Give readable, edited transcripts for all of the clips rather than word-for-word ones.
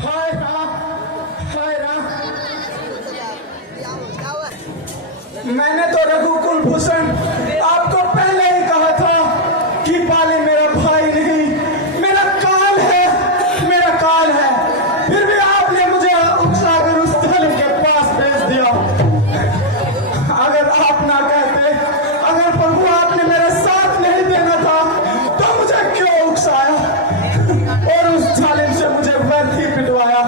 हाय राम, हाय राम। मैंने तो रघु कुलभूषण आपको पहले ही कहा था कि पाली मेरा भाई नहीं, मेरा काल है, मेरा काल है। फिर भी आपने मुझे उकसाकर उस धर्म के पास भेज दिया। अगर आप ना कहते, अगर प्रभु आपने मेरे साथ नहीं देना था तो मुझे क्यों उकसाया और उस जालिम से मुझे व्यर्थ ही पिटवाया।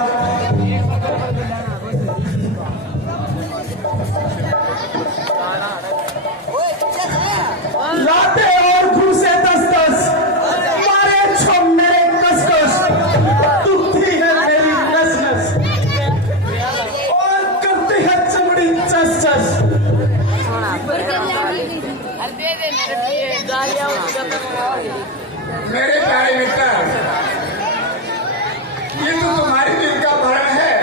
लाते और घूसे दस-दस, मारे छम मेरे कस-कस, दुखती है मेरी नस-नस और करती है चमड़ी चस-चस। मेरे प्यारे मित्र, ये तो तुम्हारी दिल का भ्रम है,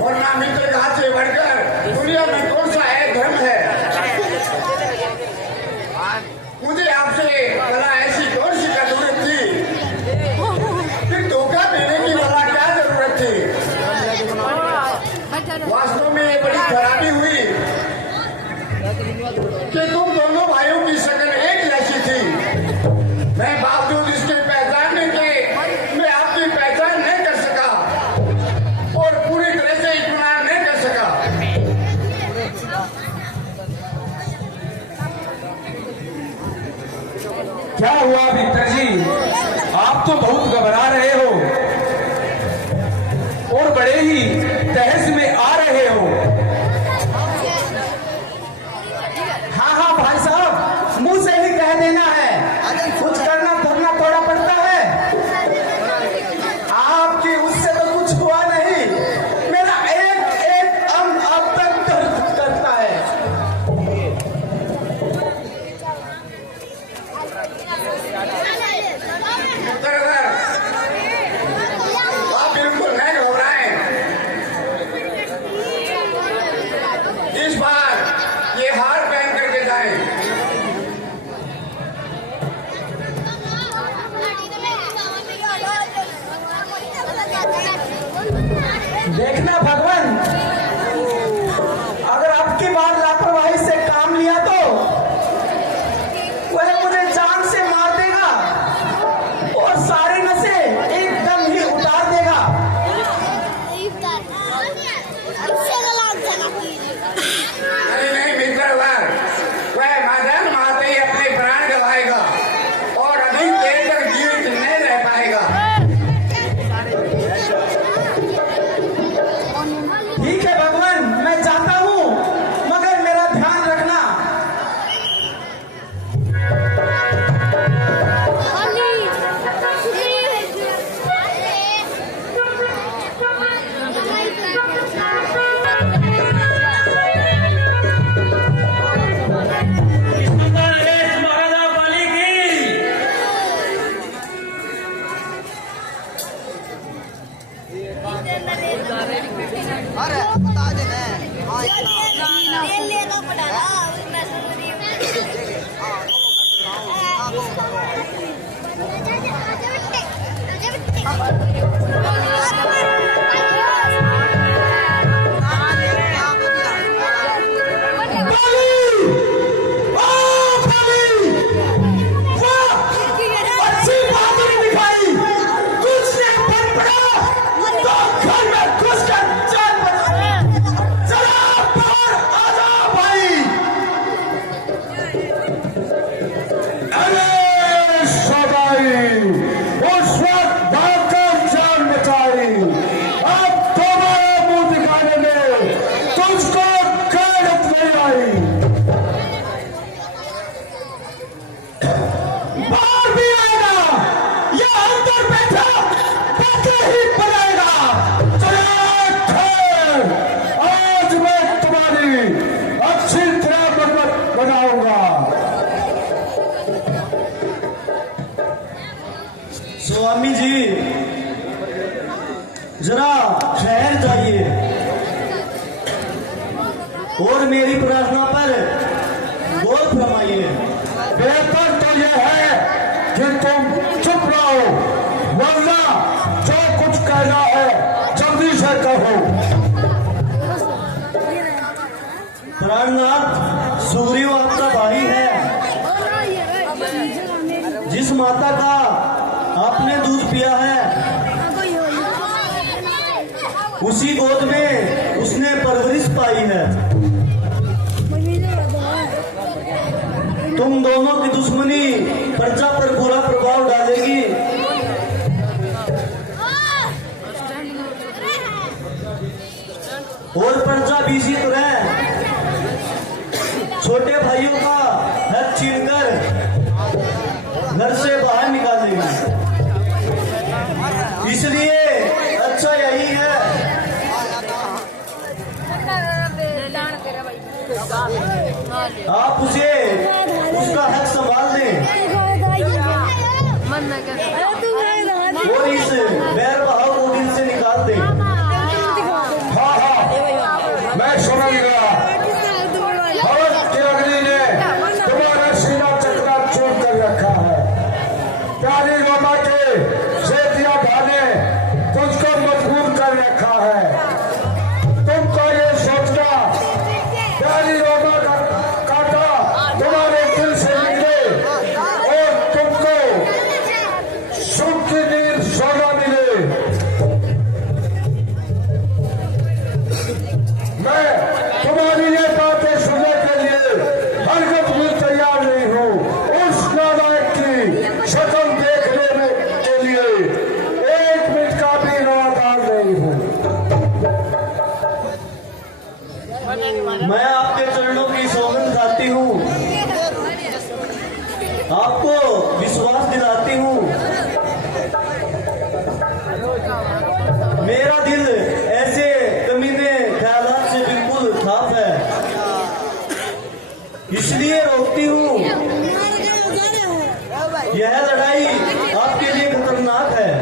वरना मित्र घात से बढ़कर दुनिया में कौन सा है धर्म है। मुझे आपसे भला ऐसी कौन सी जरूरत थी, फिर धोखा देने की भला क्या जरूरत थी। वास्तव में ये बड़ी खराबी हुई कि तुम दोनों भाइयों की शक्ल एक जैसी थी। मैं बावजूद इसके पहचानने के मैं आपकी पहचान नहीं कर सका और पूरी तरह से इत्मीनान नहीं कर सका। क्या हुआ मित्र जी, आप तो बहुत घबरा रहे हो और बड़े ही तहस में आ रहे हो। हाँ हाँ भाई साहब, मुंह से ही कह देना है, कुछ करना धरना थोड़ा पड़ता है। आपकी उससे तो कुछ हुआ नहीं, मेरा एक एक अंग अब तक दर्द करता है। मित्रगण, आप बिल्कुल नहीं घबराएं। इस बार ये हार पहन करके जाएं। देखना भगवान, अगर आपकी बार लापरवाही से काम लिया तो वह मुझे जान से मार देगा और सारी नसें एकदम ही उतार देगा। नहीं नहीं मित्रगण, वह मदन माते ही अपने प्राण गवाएगा और अधिक देर तक जीवित नहीं रह पाएगा। ठीक है भगवान, मैं जाता हूँ, मगर मेरा ध्यान रखना। अरे बता देना। हाँ लेना पड़ेगा उसमें उस वक्त भागकर जान बचाई। स्वामी जी जरा ठहर जाइए और मेरी प्रार्थना पर गौर फरमाइए। बेहतर तो यह है कि तुम चुप रहो, वरना जो कुछ कहना है जल्दी से कहो। प्राणनाथ, सुग्रीव आपका भाई है। जिस माता का आपने दूध पिया है उसी गोद में उसने परवरिश पाई है। तुम दोनों की दुश्मनी प्रजा पर बुरा प्रभाव डालेगी। और प्रजा भी इसी तरह छोटे भाइयों का हक छीनकर घर से बाहर निकालेगी। इसलिए अच्छा यही है आप उसे उसका हक संभाल दें और इस बैर बहाव को दिल से निकाल दें। हाँ हाँ, मैं समझ गया। भरत की अग्नि ने तुम्हारा सीना चकनाचूर कर रखा है। प्यारी रोमा के सेतिया भाने तुझको मजबूर कर रखा है। तुमको ये सोचना प्यारी रोमा का कांटा तुम्हारे दिल से निकले और तुमको सुख की नींद सोना मिले। मैं तुम्हारी ये बातें सुनने के लिए हरकत भी तैयार नहीं हूँ। उस नालायक की शक्ल देखने के लिए एक मिनट का भी रवादार नहीं हूँ। मैं आपके चरणों की सौगंध खाती हूँ, आपको विश्वास दिलाती हूँ। मेरा दिल ऐसे कमीने ख्यालात से बिल्कुल साफ है, इसलिए रोकती हूँ। यह लड़ाई आपके लिए खतरनाक है।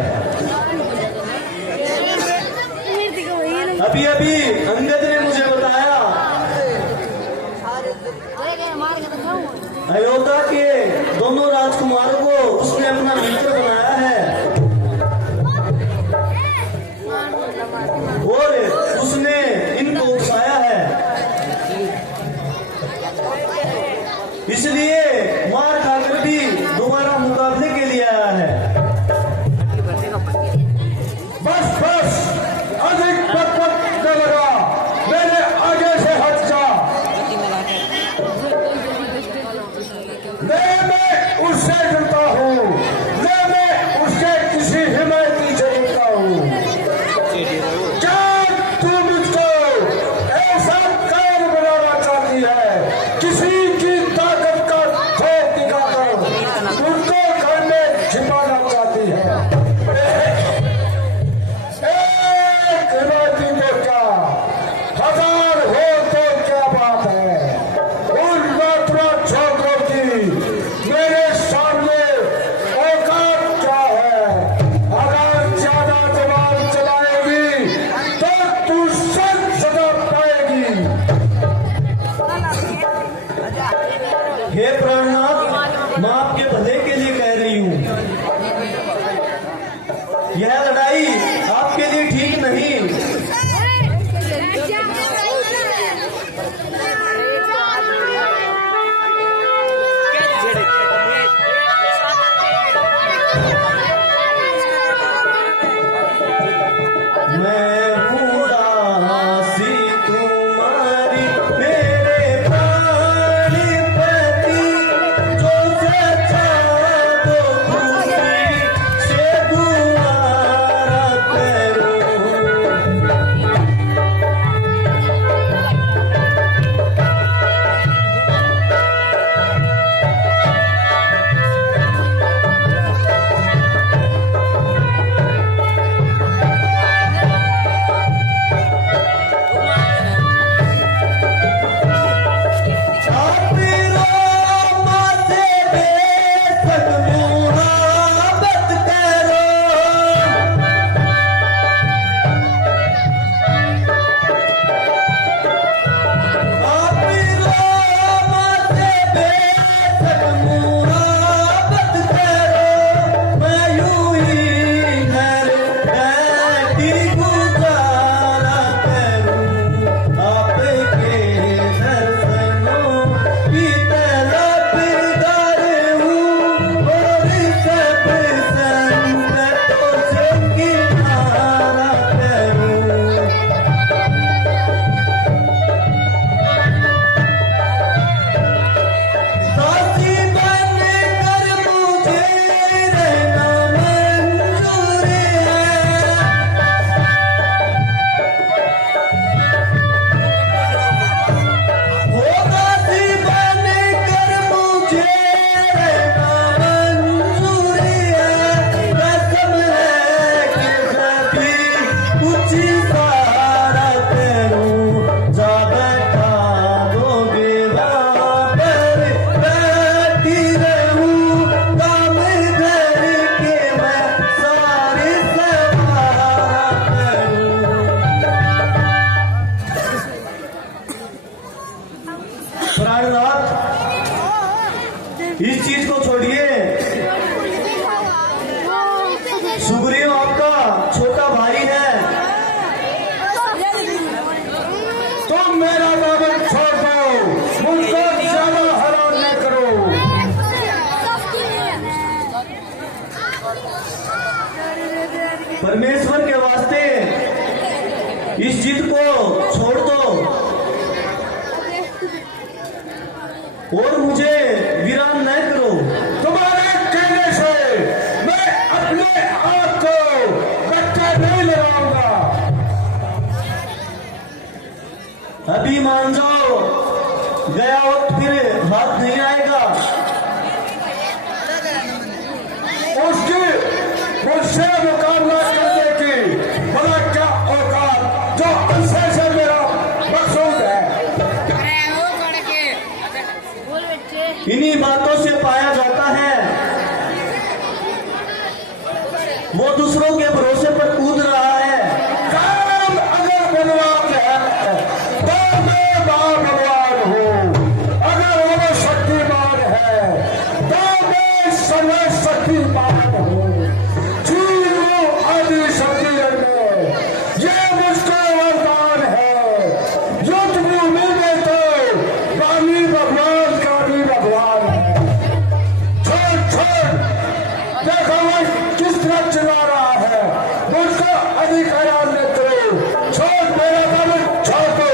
अभी अभी अंगद ने मुझे बताया अयोध्या के दोनों राजकुमारों को उसने अपना मित्र बनाया है और उसने इनको उकसाया है। इसलिए मार खाकर भी दोबारा मुकाबले के लिए आया है। बस बस, अधिक बकबक न लगा, मेरे आगे से हट जा। मैं उससे डरता हूँ, मैं उसके किसी हिमायती से डरता हूँ। क्या तू मुझको ऐसा कायर बनाना चाहती है, किसी की ताकत का थोक दिखाकर उनको घर में छिपाना चाहती है। एक हिमायती मोर्चा हजार हो तो क्या बात है। उन मात्रा छोकरों की मेरे सामने औकात क्या है। अगर ज्यादा जवाब चलाएगी तो तू सख्त सजा पाएगी। हे प्राणनाथ, मैं आपके भले के लिए कह रही हूँ। यह लड़ाई आपके लिए ठीक नहीं। मैं हूँ दासी तुम्हारी, मेरे प्राणपति, जो सच्चा वो दूसरी से दुआरा करो। अपनी रोमा से बेशक मुहाबत करो। सुग्रीव आपका छोटा भाई है। तुम मेरा दामन छोड़ दो, मुझको ज्यादा हैरान न करो। परमेश्वर के वास्ते इस जिद को छोड़ दो और मुझे वीरान न करो। तुम्हारे कहने से मैं अपने आप को कट्टे नहीं लगाऊंगा। अभी मान जाओ, गया वक्त फिर हाथ नहीं आएगा। उसकी मुझसे मुकाबला करने की भला क्या औकात जो अंशे से मेरा मकसूद है। इन्हीं बातों से पाया जाता है वो दूसरों के भरोसे पर कूद रहा है। काम अगर बलवान है तो मैं बलवान हूँ, अगर वो शक्तिमान है तो मैं सर्वशक्तिमान हूँ। जीवो आदि शक्ति में ये मुझको वरदान है। युद्ध भूमि में तो काली भगवान का भी भगवान है। छोड़ छोड़, देखो वो किस तरफ चला रहा है, मुझको अधिकार न करो। छोड़ मेरा दामन छोड़ दो।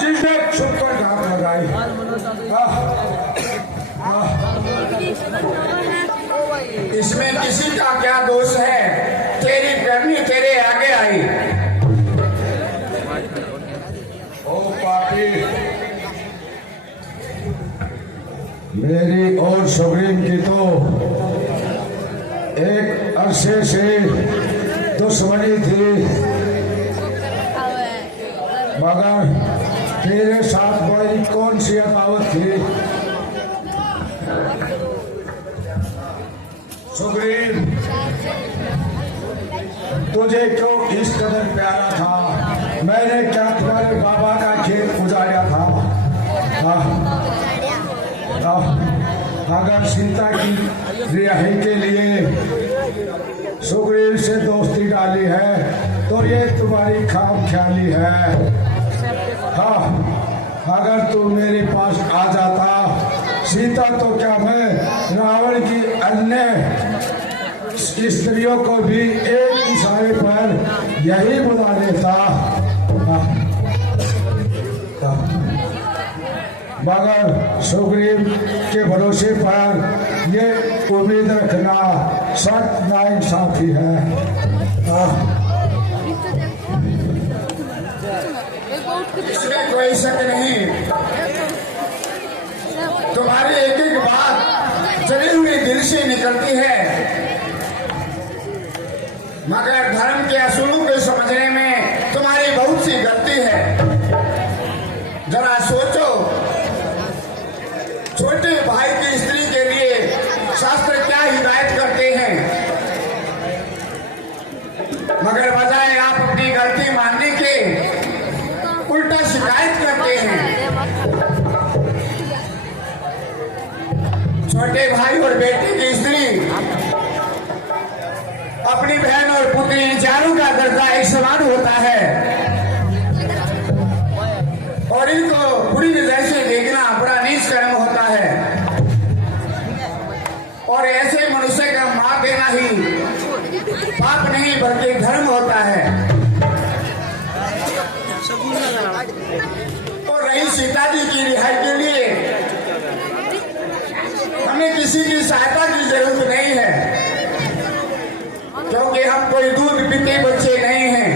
जिसने छुप कर घात लगाई। इसमें किसी का क्या दोष है? तेरी करनी तेरे आगे आई। ओ पापी, मेरी और सुग्रीव की तो एक अरसे से दुश्मनी थी, मगर तेरे साथ बड़ी कौन सी अदावत थी? सुग्रीव, तुझे क्यों इस कदर प्यारा था? मैंने क्या तुम्हारे बाबा का खेत उजाड़ा था? अगर सीता की रिहाई के लिए सुग्रीव से दोस्ती डाली है तो ये तुम्हारी खाम ख्याली है। हाँ, अगर तू मेरे पास आ जाता, सीता तो क्या मैं रावण की अन्य स्त्रियों को भी एक इशारे पर यही बुला लेता। मगर सुग्रीव के भरोसे पर ये उम्मीद रखना सख्त नाइंसाफी है। इसमें कोई शक नहीं, तुम्हारी एक एक बात जली हुई दिल से निकलती है, मगर धर्म के असूलों को समझने में तुम्हारी बहुत सी गलती है। जरा सोचो, छोटे भाई की स्त्री के लिए शास्त्र क्या हिदायत करते हैं, मगर बजाय आप अपनी गलती मानने के उल्टा शिकायत करते हैं। छोटे भाई और बेटे की स्त्री अपनी बहन और पुत्री, इन चारों का दर्जा एक समान होता है और इनको बुरी नजर से देखना बड़ा नीच कर्म होता है और ऐसे मनुष्य का मार देना ही पाप नहीं बल्कि धर्म होता है। और रही सीता जी की रिहाई के लिए हमें किसी की सहायता की जरूरत नहीं है, क्योंकि हम कोई दूध पीते बच्चे नहीं हैं।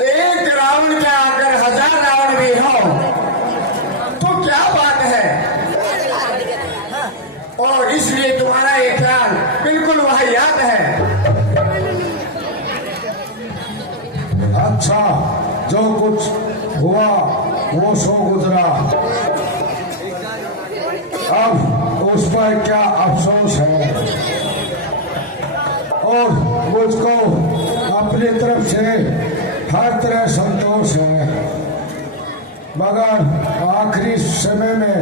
एक रावण क्या, अगर 1000 रावण भी हो तो क्या बात है। और इसलिए तुम्हारा ये ख्याल बिल्कुल वाहियात है। अच्छा, जो कुछ हुआ वो सो गुजरा, अब उस पर क्या अफसोस है। और मुझको अपनी तरफ से हर तरह संतोष है, मगर आखिरी समय में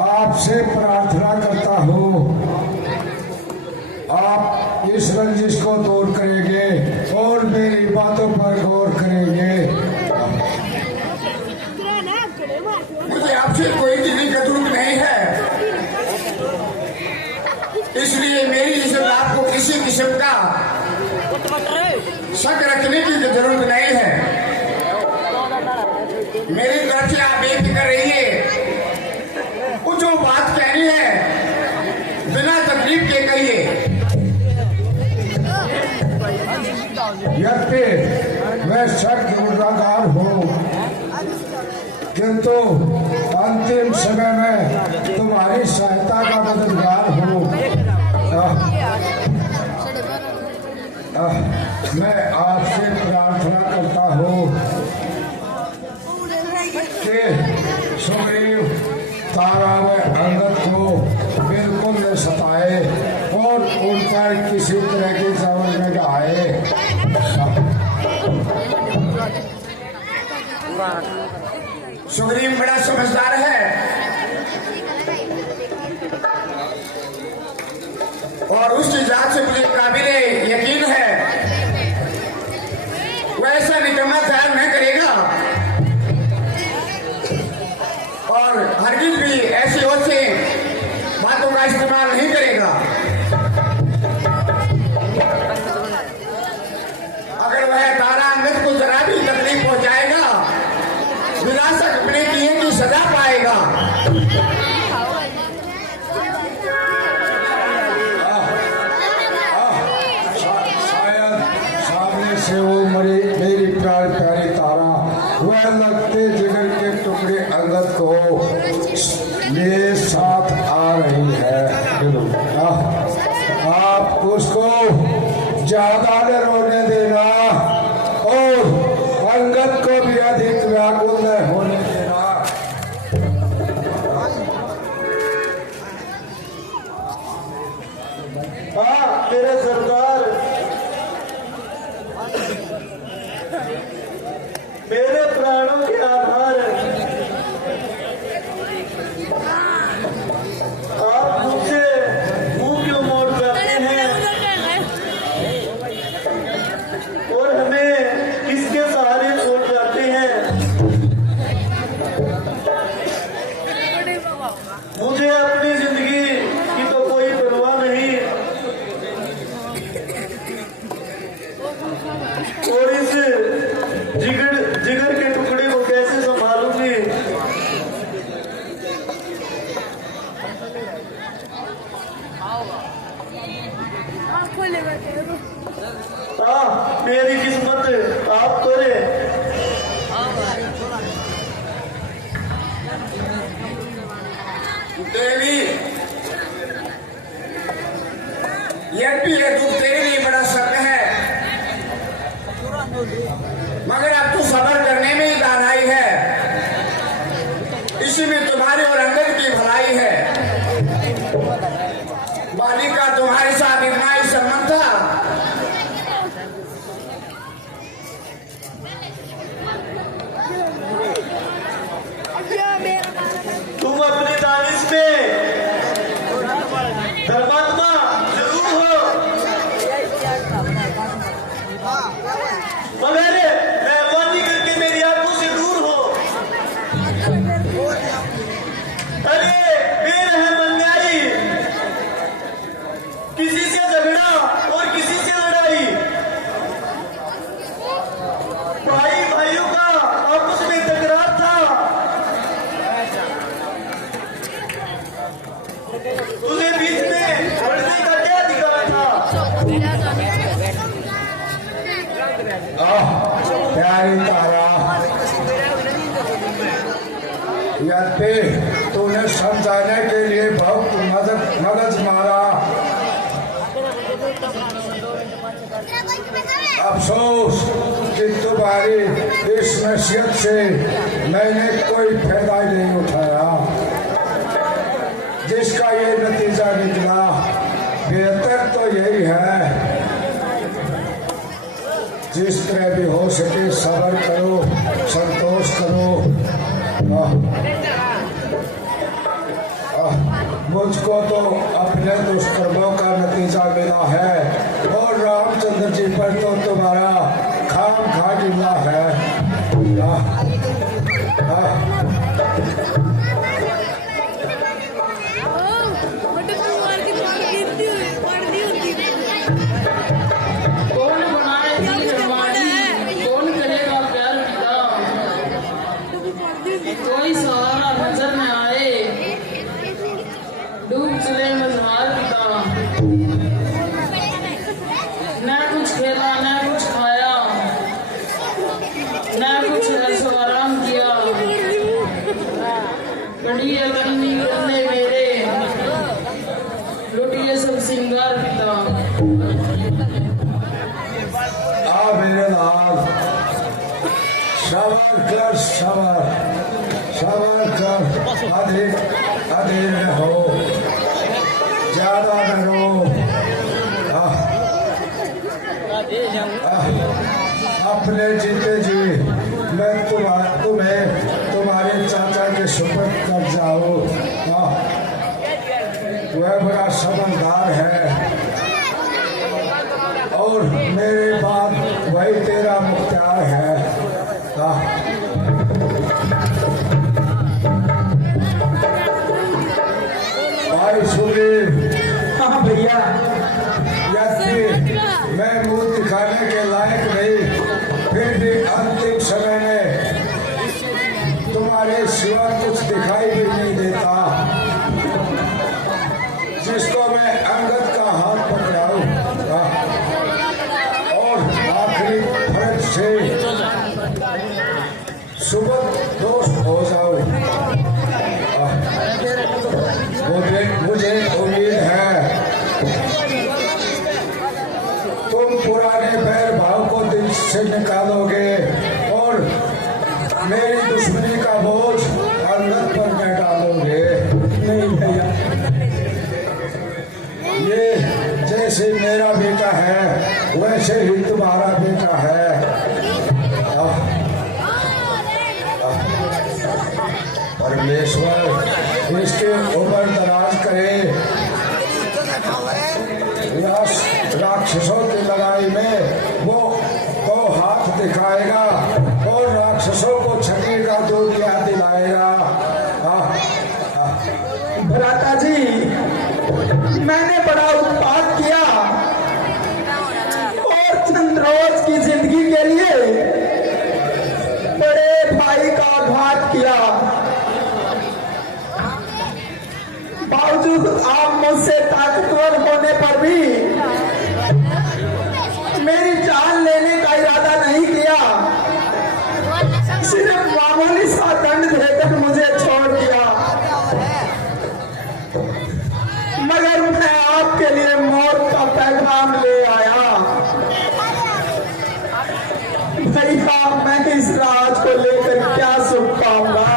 आपसे प्रार्थना करता हूँ, आप इस रंजिश को दूर करेंगे और मेरी बातों पर गौर करेंगे। मुझे आपसे कोई चीज का जरूरत नहीं है, इसलिए मेरी इस बात को किसी किस्म का शक रखने की जरूरत नहीं है। मेरी तरफ से आप बेफिक्र रहिए, वो जो बात कहनी है बिना तकलीफ के कहिए। यद्यपि मैं सख्त गुनाहगार हूँ, किंतु अंतिम समय में तुम्हारी सहायता का मददगार हूँ। मैं आपसे प्रार्थना करता हूँ कि सुग्रीव तारा व अंगद को बिल्कुल न सताए और उन पर किसी तरह की समझ में न आए। सुग्रीव बड़ा समझदार है और उसकी जात से मुझे काबिल यकीन है, वह ऐसा निकम्मा ख्याल नहीं करेगा और हरगिज भी ऐसी होती बातों का इस्तेमाल नहीं करेगा। अगर वह तारा अंगद को जरा भी तकलीफ पहुंचाए प्यारी तारा, वह लगते जिगर के टुकड़े अंगद को मेरे साथ आ रही है। आप उसको ज्यादा न रोने देना और अंगद को भी अधिक व्याकुल न होने देना। हाँ मेरे सरकार, मेरे प्राणों के आधार, आप मुझसे मुंह क्यों मोड़ जाते हैं और हमें किसके सहारे छोड़ जाते हैं? मुझे अपनी जिंदगी की तो कोई परवाह नहीं और इस जिगर के टुकड़े को कैसे संभालूंगी? हाँ मेरी किस्मत आप तोड़े। देवी, यह भी है दुख तेरे लिए बड़ा सत्य है, मगर अब तू सबर करने में ही दानाई है। इसी में तुम्हारी और अंगद की भलाई है। बाली का तुम्हारे साथ इतना ही संबंध था, तुम अपनी दानिश में धर्मात्मा जरूर हो, मगर मेहरबानी करके मेरी आंखों से दूर हो। अरे बेरहम अन्यायी, किसी से झगड़ा और किसी से लड़ाई, भाई भाइयों का आपस में तकरार था, तुझे बीच में पढ़ने का क्या अधिकार था? प्यारी तारा, यद्यपि तूने समझाने के लिए बहुत मदद मारा, अफसोस कि तुम्हारी इस नसीहत से मैंने कोई फायदा ही नहीं उठाया, जिसका ये नतीजा निकला। बेहतर तो यही है, जिस तरह भी हो सके सब्र करो, संतोष करो। मुझको तो अपने दुष्कर्मों का नतीजा मिला है और रामचंद्र जी पर तो तुम्हारा खाम खा गिला है। कौन बनाएगी जवानी, कौन करेगा प्यार का, कोई सहारा नजर न आए, डूब चले मझधार पिता। न कुछ खेला न कुछ खाया, न कुछ ऐसा आराम किया, बड़ी अगनी करने मेरे लुटिए सब सिंगार पिता। मेरे लाल, सबर कर, सबर कर, अधिक न हो, ज्यादा न रो। अपने जीते जी मैं तुम्हें तुम्हारे चाचा के सुपुर्द कर जाऊं। वह बड़ा समझदार है और मेरे बाद वही तेरा मुख्तार है। भाई सुबीर, हाँ भैया, यद्यपि मैं मुंह दिखाने के लायक नहीं, फिर भी अंतिम समय में तुम्हारे सिवा कुछ दिखाई भी नहीं देता, जिसको मैं अंगद का हाथ पकड़ाऊं और आखिरी फर्ज से सुबह दोस्त हो जाओ। मुझे उम्मीद है तुम पुराने बैर भाव को दिल से निकालोगे और मेरी दुश्मनी का बोझ अंगत पर न डालोगे। नहीं भैया, ये जैसे मेरा बेटा है वैसे ही तुम्हारा बेटा है। परमेश्वर इसके उम्र दराज करे, राक्षसों की लड़ाई में वो तो हाथ दिखाएगा और राक्षसों को छठी का दूध याद दिलाएगा। भ्राता जी, मैंने बड़ा उत्पात किया और चंद रोज की जिंदगी के लिए बड़े भाई का घात किया। बावजूद आप मुझसे ताकतवर होने पर भी मेरी जान लेने का इरादा नहीं किया, सिर्फ मामूली सा दंड देकर मुझे छोड़ दिया। मगर मैं आपके लिए मौत का पैगाम ले आया। भैया, मैं इस राज को लेकर क्या सुख पाऊंगा?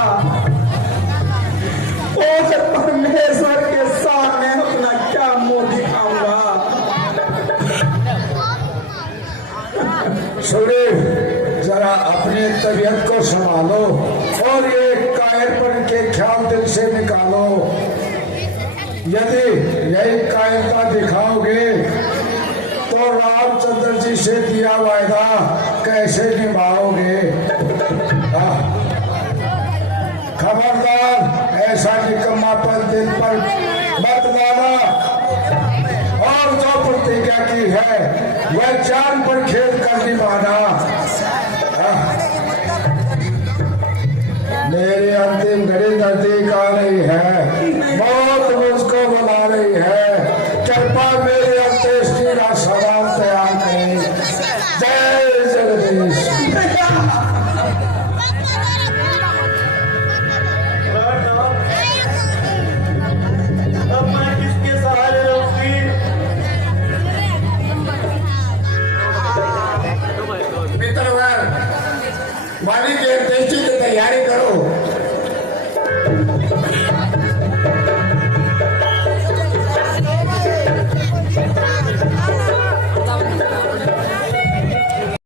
और परमेश्वर के सामने अपना क्या मुंह दिखाऊंगा? सुरेश, जरा अपनी तबीयत को संभालो और ये कायरपन के ख्याल दिल से निकालो। यदि यही कायरता दिखाओगे तो रामचंद्र जी से दिया वायदा कैसे निभाओगे? खबरदार, ऐसा निकम्मापन दिल पर मत लाना और जो प्रतिज्ञा की है वह जान पर खेल कर निभाना। मेरी अंतिम घड़ी नजदीक आ रही है, मौत मुझको बुला रही है। कृपा मेरी अंत्येष्टि का सवाल तैयार करें। जय जगदीश। अब मैं किसके सहारे रहूंगी? मित्रवर, वाली की अंत्येष्टि की तैयारी करो।